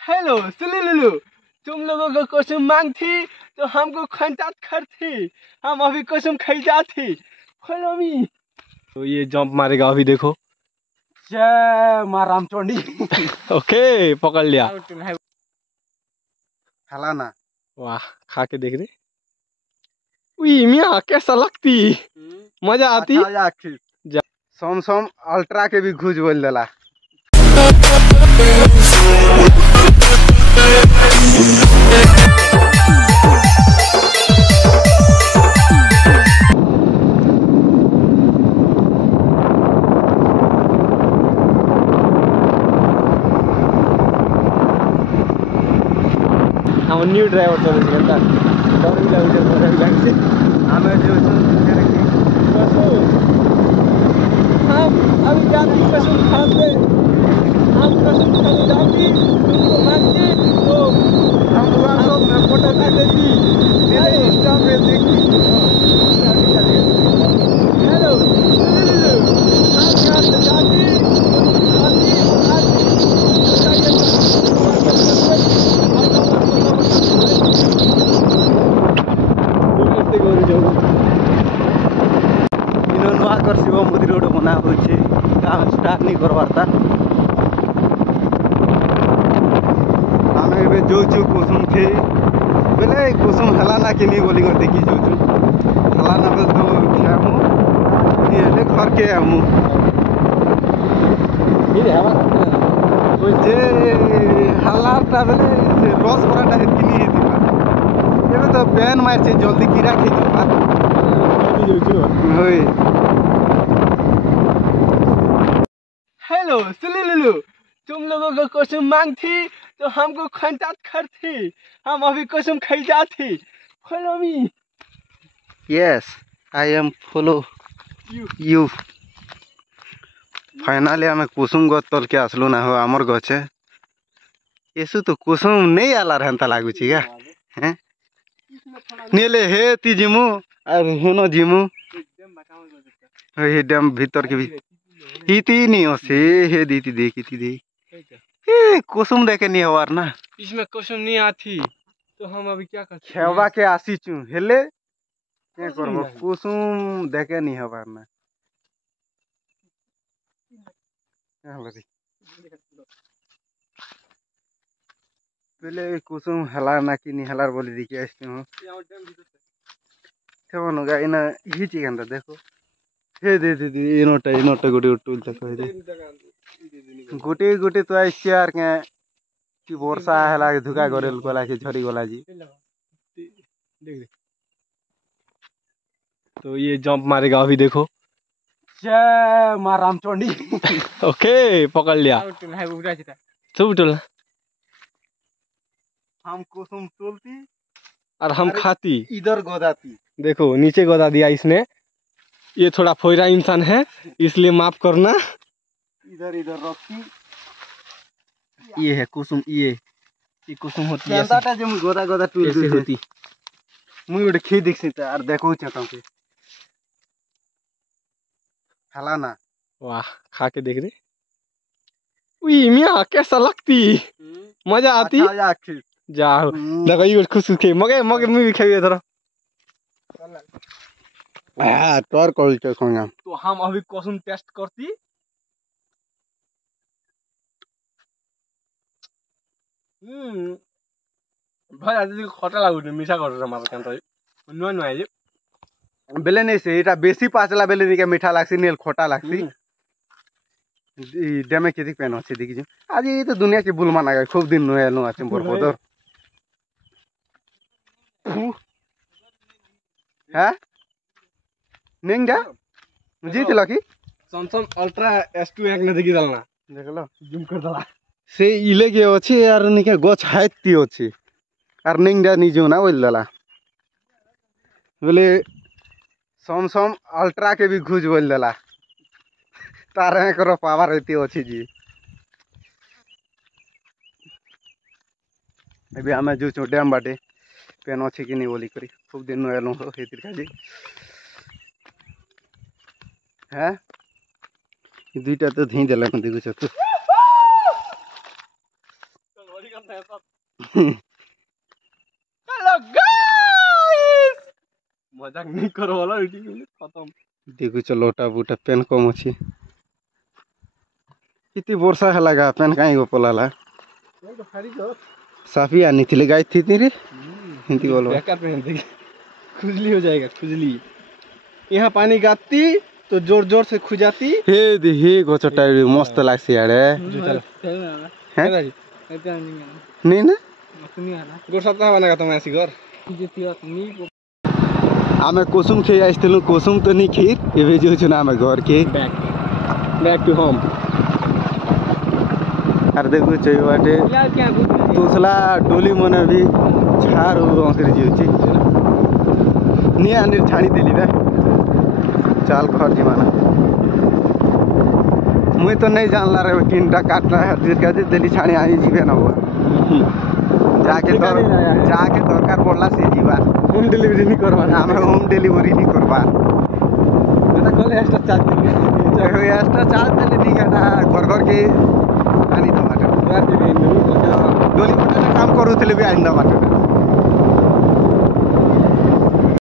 Hello सुलुलुलु, तुम लोगों को कसम मांग थी तो हमको कांटेक्ट कर थी। हम अभी कसम खाई जाती। Follow me. तो ये जंप मारेगा अभी देखो। जय माँ रामचंडी। ओके पकड़ लिया। हलाना। वाह खा के देख रहे। उई मियाँ कैसा लगती, मजा आती। अच्छा सोम सोम अल्ट्रा के भी घुस बोल देला। हम न्यू ड्राइवर चले गंदा डर भी लागे मजा भी लागे। हमें जो हम अभी जाती कसम खाते, हम कसम खाने जाती तुमको मांगती तो हम सब में फोटो का देखी मेरे इंस्टा पे देखी। हेलो हम यहाँ से जाती आती आज शिव मंदिर गोटे बना हो स्टार्ट नहीं करवार्ता। आम ए जो कुसुम थे बोले कुसुम हलाना कि नहीं बोली देखी जो हलाना बोल तो खेमु ये घर के आमु जे हल्लाटा बेले रस भराटा हेतकी नहीं हेतिबा एबे तो बैन मार छे जल्दी कीड़ा खिचबा होय। हेलो सुलुलुलु, तुम लोगों को कसम मांग थी तो हमको कांटेक्ट कर थी। हम अभी कसम खाई जाती। Follow me. Yes I am follow you. Finally आम कुसुम गछ तल के आसलु ना हो आमर गछे एसु तो कुसुम नहीं आलार हेन्ता लागुची गा हैं नेले हे ती जिमु और हुनो जिमु हे डैम भीतर के भी हिती नहीं होसे हे दीती देखी थी दे ए कुसुम देखे नहीं हवार ना इसमें कसम नहीं आती तो हम अभी क्या करते। खेवा के आसी चू हेले के करबो कुसुम देखे नहीं हवार ना पहले कुसुम हला ना कि नहीं हलार बोली देखी आसती हूँ खेवन होगा इना ही चिकन देखो हे दे दे दे इनोटा गोटे टूल तक गोटे गोटे तो आई यार के कि वर्षा हला के धुका गरेल गला के झरी गला जी। तो ये जंप मारेगा अभी देखो। जय माँ रामचंडी। ओके पकड़ लिया। सब टोला हम कुसुम टोलती और हम खाती इधर गोदाती। देखो नीचे गोदा दिया इसने। ये थोड़ा फोयरा इंसान है इसलिए माफ करना। इधर इधर रखती ये है कुसुम ये कुसुम होती है ऐसे जो गोदा गोदा टूल ऐसे होती। मुई उड़े खी दिख से और देखो चाहता हूँ हला ना। वाह खा के देख रहे। उई मियाँ कैसा लगती, मजा आती। अच्छा जाओ देखो ये खुश खे मगे मगे मुई भी खाइए थोड़ा। हां तोर कॉल के खोंगा तो हम अभी कसम टेस्ट करती। भाई आज खटा लागुनी मिठा कर मार कान त नुआ नुआ जे बेले नहीं से एटा बेसी पाचला बेले निके मीठा लागसी नेल खोटा लागसी डेमे केदी पेन अछि देखि जो आज ये तो दुनिया के बुलमा ना खूब दिन नो एलो अछि बरपदर हैं निंगा जीत लकी सैमसंग अल्ट्रा S2 एक ने देखि दलना देखलो जूम कर दला से इले के अछि यार निके गछ हाइती अछि आर निंगा नि जो ना बोल दला बोले सैमसंग अल्ट्रा के भी घुस बोल दला तारे करो पावर एती अछि जी। अभी आमे जो छु डैम बाटे पेन अछि कि नहीं बोली करी खूब दिन नो एलो हो हेतिर काजी हैं दुईटा तो धी देला देखु छ तू हेलो गाइस मजाक नहीं करो वाला खत्म देखुଛ लोटा बुटा पेन कम अच्छी कितनी वर्षा है लगा पेन कहीं को पलाला साफी आनी थी गाय थी रे हिंदी बोलो बेकार पहन दे खुजली हो जाएगा खुजली यहाँ पानी गाती तो जोर जोर से खुजाती हे गछटा मस्त लागसी याडे हैं नहीं ना गोर सप्ताह बनेगा तुम ऐसी घर आमे कुसुम खे आइथिलु कुसुम तो नहीं खीर एबे जो छु ना आमे घर के बैक टू होम आर देखु छै बाटे तोसला डोली मने भी छार अंकर जीउची नि आने छाड़ी देली बे चाल घर जीवाना मुई तो नहीं जानला रे तीनटा काटना है जिसका दिल्ली छाड़ी आई जीवे ना हुआ जाके दरकार पड़ला से जीवा होम डिलीवरी नहीं करवा हमें होम डिलीवरी नहीं करवा बेटा कल एक्स्ट्रा चार्ज एक्स्ट्रा चार्ज देले नहीं घटा घर घर के आनी टमाटर डोली मोटर काम करू थे भी आनी टमाटर